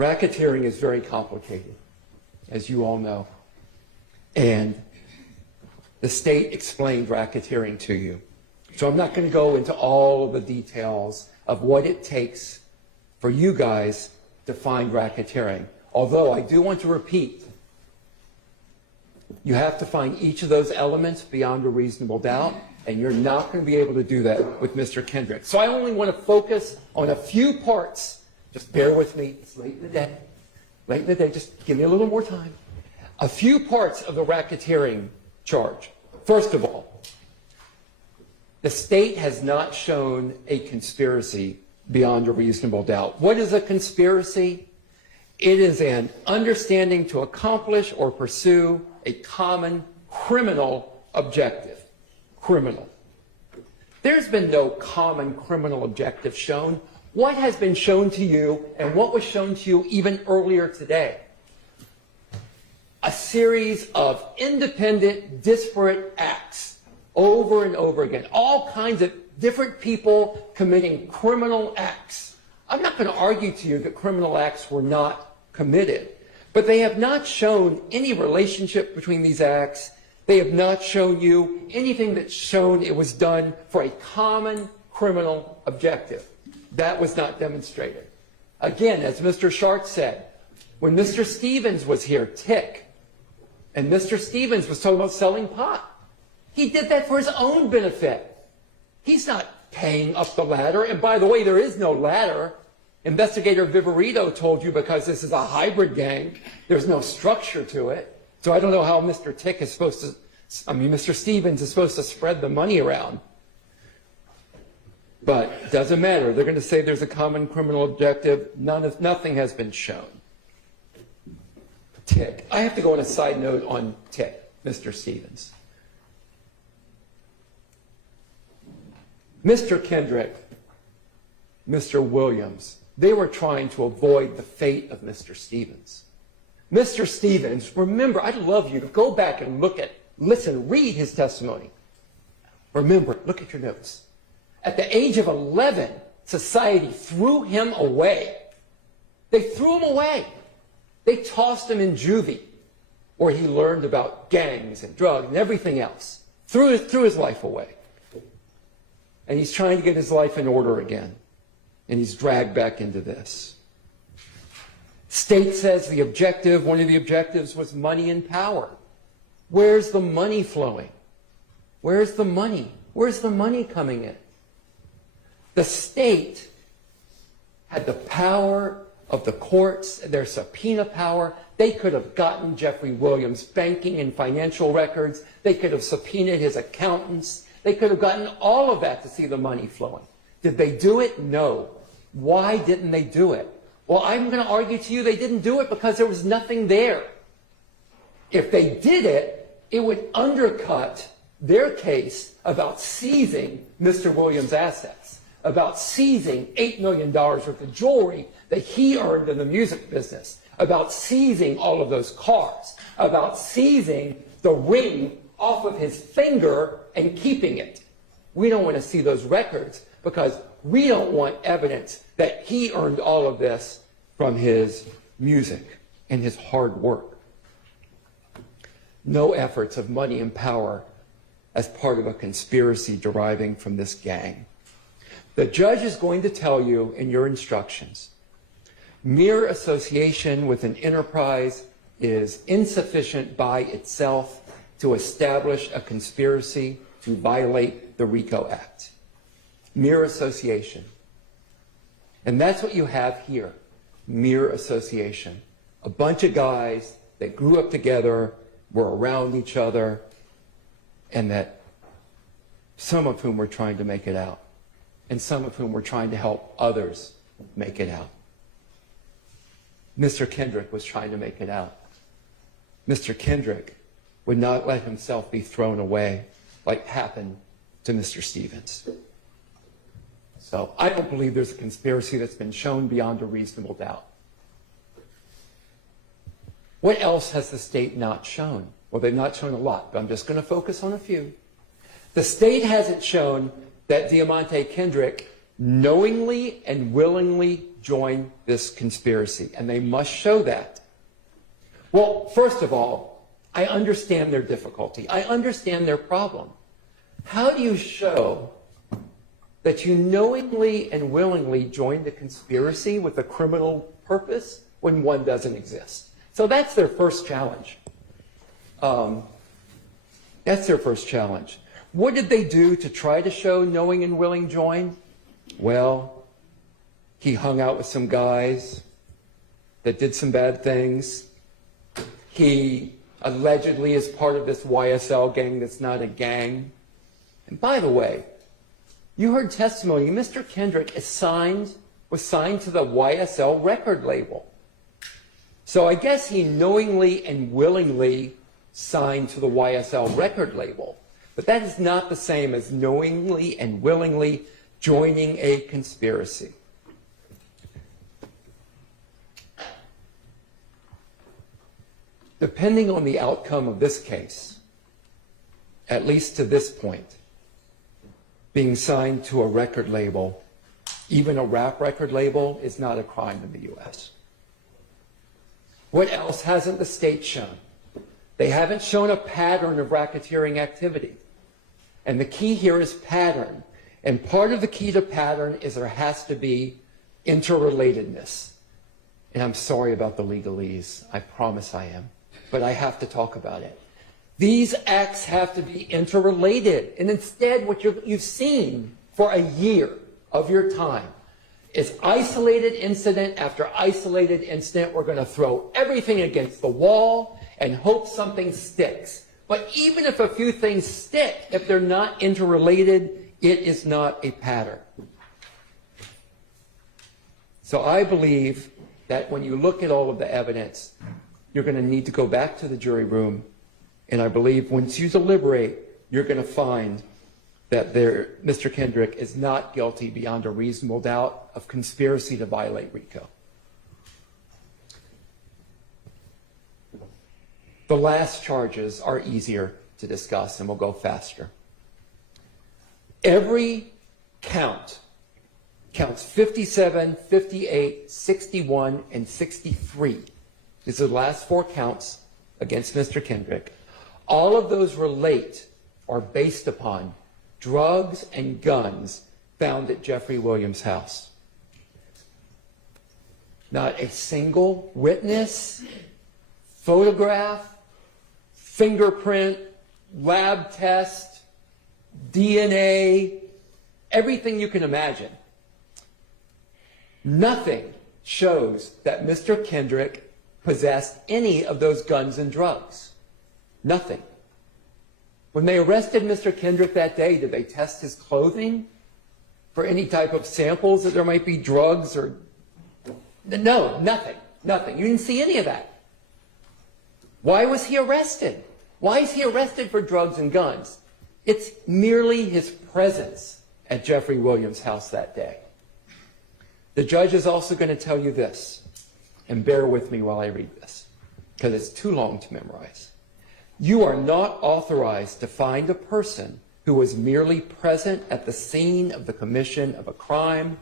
Racketeering is very complicated, as you all know. And the state explained racketeering to you. So I'm not going to go into all of the details of what it takes for you guys to find racketeering. Although I do want to repeat, you have to find each of those elements beyond a reasonable doubt, and you're not going to be able to do that with Mr. Kendrick. So I only want to focus on a few parts. Just bear with me. It's late in the day. Late in the day. Just give me a little more time. A few parts of the racketeering charge. First of all, the state has not shown a conspiracy beyond a reasonable doubt. What is a conspiracy? It is an understanding to accomplish or pursue a common criminal objective. Criminal. There's been no common criminal objective shown. What has been shown to you, and what was shown to you even earlier today? A series of independent, disparate acts over and over again. All kinds of different people committing criminal acts. I'm not going to argue to you that criminal acts were not committed, but they have not shown any relationship between these acts. They have not shown you anything that's shown it was done for a common criminal objective. That was not demonstrated. Again, as Mr. Sharp said, when Mr. Stevens was here, Tick, and Mr. Stevens was talking about selling pot, he did that for his own benefit. He's not paying up the ladder. And by the way, there is no ladder. Investigator Viverito told you because this is a hybrid gang, there's no structure to it. So I don't know how Mr. Tick is supposed to, Mr. Stevens is supposed to spread the money around. But it doesn't matter. They're going to say there's a common criminal objective. Nothing has been shown. Tick. I have to go on a side note on Tick, Mr. Stevens. Mr. Kendrick, Mr. Williams, they were trying to avoid the fate of Mr. Stevens. Mr. Stevens, remember, I'd love you to go back and listen, read his testimony. Remember, look at your notes. At the age of 11, society threw him away. They threw him away. They tossed him in juvie, where he learned about gangs and drugs and everything else. Threw his life away. And he's trying to get his life in order again. And he's dragged back into this. State says the objective, one of the objectives was money and power. Where's the money flowing? Where's the money? Where's the money coming in? The state had the power of the courts, their subpoena power. They could have gotten Jeffery Williams' banking and financial records. They could have subpoenaed his accountants. They could have gotten all of that to see the money flowing. Did they do it? No. Why didn't they do it? Well, I'm going to argue to you they didn't do it because there was nothing there. If they did it, it would undercut their case about seizing Mr. Williams' assets, about seizing $8 million worth of jewelry that he earned in the music business, about seizing all of those cars, about seizing the ring off of his finger and keeping it. We don't want to see those records because we don't want evidence that he earned all of this from his music and his hard work. No efforts of money and power as part of a conspiracy deriving from this gang. The judge is going to tell you in your instructions, mere association with an enterprise is insufficient by itself to establish a conspiracy to violate the RICO Act. Mere association. And that's what you have here, mere association. A bunch of guys that grew up together, were around each other, and that some of whom were trying to make it out, and some of whom were trying to help others make it out. Mr. Kendrick was trying to make it out. Mr. Kendrick would not let himself be thrown away like happened to Mr. Stevens. So I don't believe there's a conspiracy that's been shown beyond a reasonable doubt. What else has the state not shown? Well, they've not shown a lot, but I'm just going to focus on a few. The state hasn't shown that Deamonte Kendrick knowingly and willingly join this conspiracy, and they must show that. Well, first of all, I understand their difficulty. I understand their problem. How do you show that you knowingly and willingly joined the conspiracy with a criminal purpose when one doesn't exist? So that's their first challenge. That's their first challenge. What did they do to try to show knowing and willing join? Well, he hung out with some guys that did some bad things. He allegedly is part of this YSL gang that's not a gang. And by the way, you heard testimony, Mr. Kendrick was signed to the YSL record label. So I guess he knowingly and willingly signed to the YSL record label. But that is not the same as knowingly and willingly joining a conspiracy. Depending on the outcome of this case, at least to this point, being signed to a record label, even a rap record label, is not a crime in the U.S. What else hasn't the state shown? They haven't shown a pattern of racketeering activity. And the key here is pattern. And part of the key to pattern is there has to be interrelatedness. And I'm sorry about the legalese. I promise I am. But I have to talk about it. These acts have to be interrelated. And instead, what you've seen for a year of your time is isolated incident after isolated incident. We're going to throw everything against the wall and hope something sticks. But even if a few things stick, if they're not interrelated, it is not a pattern. So I believe that when you look at all of the evidence, you're going to need to go back to the jury room. And I believe once you deliberate, you're going to find that Mr. Kendrick is not guilty beyond a reasonable doubt of conspiracy to violate RICO. The last charges are easier to discuss and will go faster. Every count, counts 57, 58, 61, and 63. These are the last four counts against Mr. Kendrick. All of those relate or based upon drugs and guns found at Jeffery Williams' house. Not a single witness, photograph, fingerprint, lab test, DNA, everything you can imagine. Nothing shows that Mr. Kendrick possessed any of those guns and drugs. Nothing. When they arrested Mr. Kendrick that day, did they test his clothing for any type of samples that there might be drugs or... No, nothing. Nothing. You didn't see any of that. Why was he arrested? Why is he arrested for drugs and guns? It's merely his presence at Jeffery Williams' house that day. The judge is also going to tell you this, and bear with me while I read this, because it's too long to memorize. You are not authorized to find a person who was merely present at the scene of the commission of a crime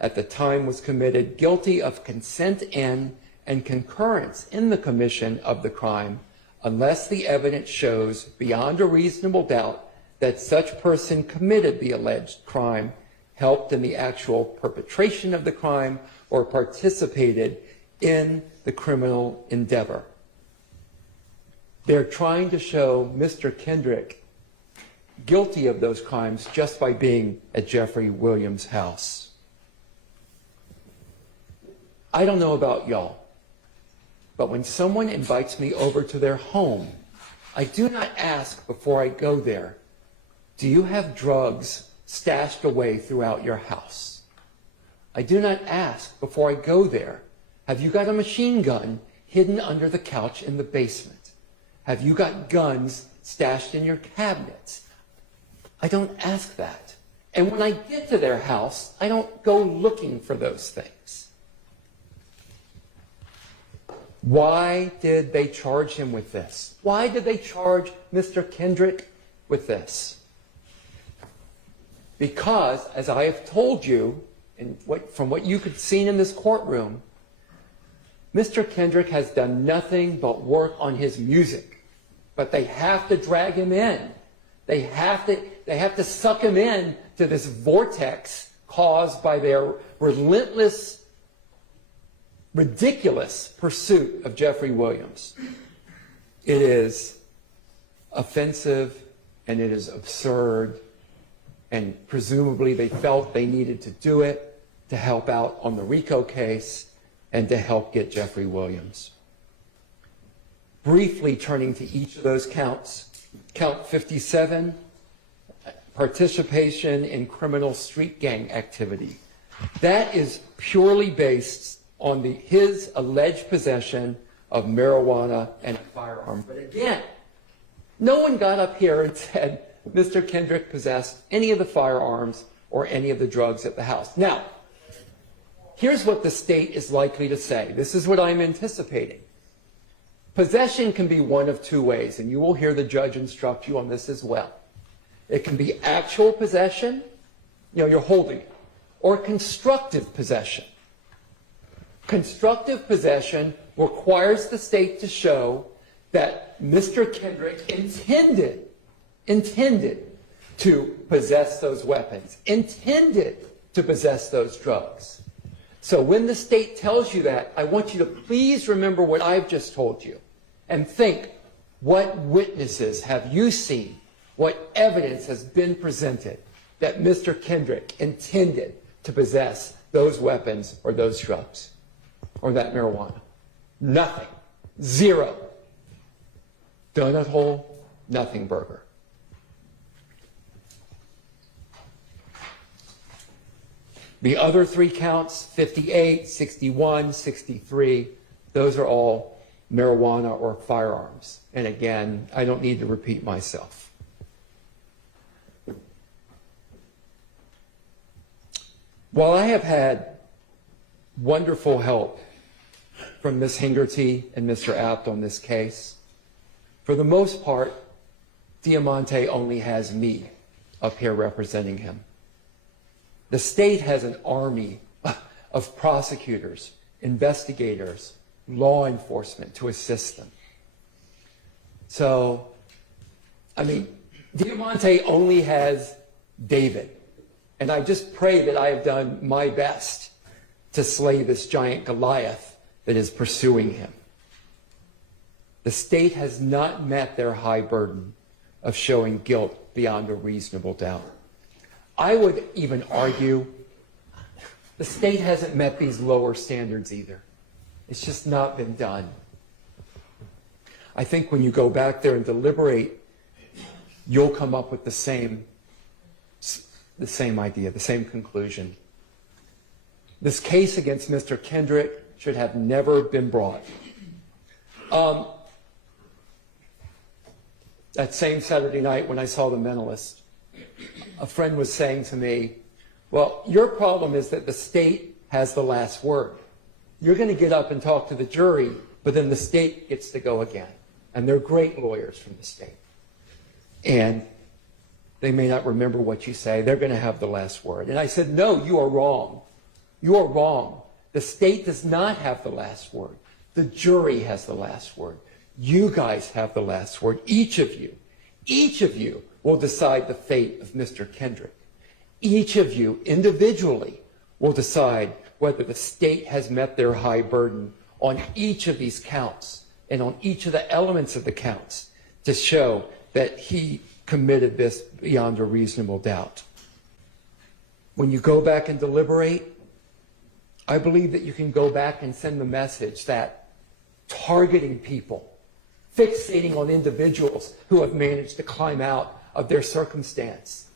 at the time was committed guilty of consent in and concurrence in the commission of the crime unless the evidence shows beyond a reasonable doubt that such person committed the alleged crime, helped in the actual perpetration of the crime, or participated in the criminal endeavor. They're trying to show Mr. Kendrick guilty of those crimes just by being at Jeffery Williams' house. I don't know about y'all, but when someone invites me over to their home, I do not ask before I go there, do you have drugs stashed away throughout your house? I do not ask before I go there, have you got a machine gun hidden under the couch in the basement? Have you got guns stashed in your cabinets? I don't ask that. And when I get to their house, I don't go looking for those things. Why did they charge him with this? Why did they charge Mr. Kendrick with this? Because, as I have told you and from what you could see in this courtroom, Mr. Kendrick has done nothing but work on his music. But they have to drag him in. They have to suck him in to this vortex caused by their relentless, ridiculous pursuit of Jeffery Williams. It is offensive and it is absurd, and presumably they felt they needed to do it to help out on the RICO case and to help get Jeffery Williams. Briefly turning to each of those counts. Count 57, participation in criminal street gang activity. That is purely based on his alleged possession of marijuana and a firearm. But again, no one got up here and said Mr. Kendrick possessed any of the firearms or any of the drugs at the house. Now, here's what the state is likely to say. This is what I'm anticipating. Possession can be one of two ways, and you will hear the judge instruct you on this as well. It can be actual possession, you're holding it, or constructive possession. Constructive possession requires the state to show that Mr. Kendrick intended to possess those weapons, intended to possess those drugs. So when the state tells you that, I want you to please remember what I've just told you and think, what witnesses have you seen? What evidence has been presented that Mr. Kendrick intended to possess those weapons or those drugs or that marijuana? Nothing. Zero. Donut hole, nothing burger. The other three counts, 58, 61, 63, those are all marijuana or firearms. And again, I don't need to repeat myself. While I have had wonderful help from Ms. Hingerty and Mr. Apt on this case, for the most part, Deamonte only has me up here representing him. The state has an army of prosecutors, investigators, law enforcement to assist them. So, Deamonte only has David. And I just pray that I have done my best to slay this giant Goliath that is pursuing him. The state has not met their high burden of showing guilt beyond a reasonable doubt. I would even argue the state hasn't met these lower standards either. It's just not been done. I think when you go back there and deliberate, you'll come up with the same idea, the same conclusion. This case against Mr. Kendrick should have never been brought. That same Saturday night when I saw The Mentalist, a friend was saying to me, well, your problem is that the state has the last word. You're going to get up and talk to the jury, but then the state gets to go again. And they're great lawyers from the state. And they may not remember what you say. They're going to have the last word. And I said, no, you are wrong. You are wrong. The state does not have the last word. The jury has the last word. You guys have the last word. Each of you will decide the fate of Mr. Kendrick. Each of you individually will decide whether the state has met their high burden on each of these counts and on each of the elements of the counts to show that he committed this beyond a reasonable doubt. When you go back and deliberate, I believe that you can go back and send the message that targeting people, fixating on individuals who have managed to climb out of their circumstance,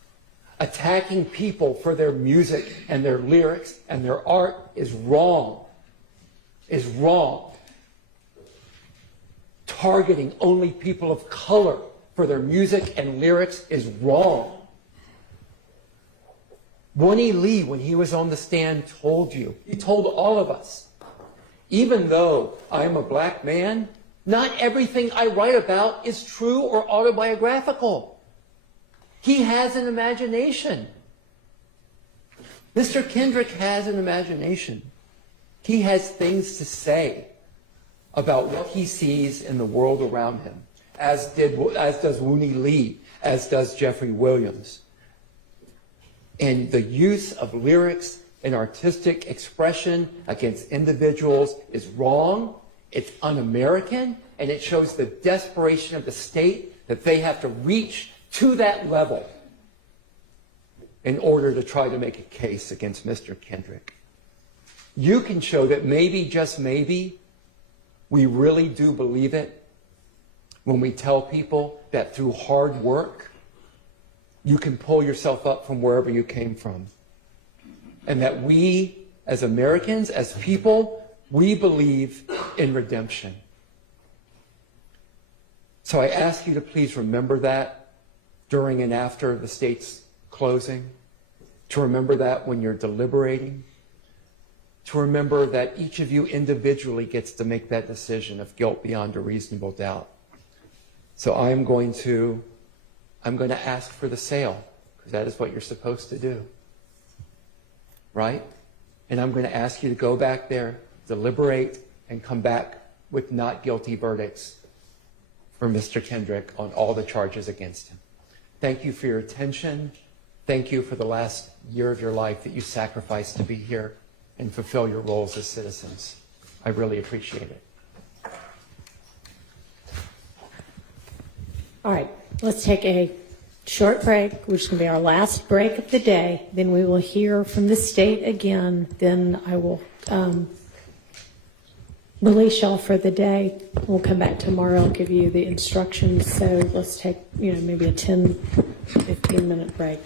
attacking people for their music and their lyrics and their art is wrong. Is wrong. Targeting only people of color for their music and lyrics is wrong. Bonnie Lee, when he was on the stand, told you, he told all of us, even though I am a black man, not everything I write about is true or autobiographical. He has an imagination. Mr. Kendrick has an imagination. He has things to say about what he sees in the world around him, as does Wooney Lee, as does Jeffery Williams. And the use of lyrics and artistic expression against individuals is wrong, it's un-American, and it shows the desperation of the state that they have to reach to that level in order to try to make a case against Mr. Kendrick. You can show that maybe, just maybe, we really do believe it when we tell people that through hard work, you can pull yourself up from wherever you came from. And that we, as Americans, as people, we believe in redemption. So I ask you to please remember that during and after the state's closing, to remember that when you're deliberating, to remember that each of you individually gets to make that decision of guilt beyond a reasonable doubt. So I'm going to ask for the sale, because that is what you're supposed to do, right? And I'm going to ask you to go back there, deliberate, and come back with not guilty verdicts for Mr. Kendrick on all the charges against him. Thank you for your attention. Thank you for the last year of your life that you sacrificed to be here and fulfill your roles as citizens. I really appreciate it. All right, let's take a short break, which is going to be our last break of the day. Then we will hear from the state again. Then I will release y'all for the day. We'll come back tomorrow. I'll give you the instructions. So let's take, maybe a 10, 15-minute break.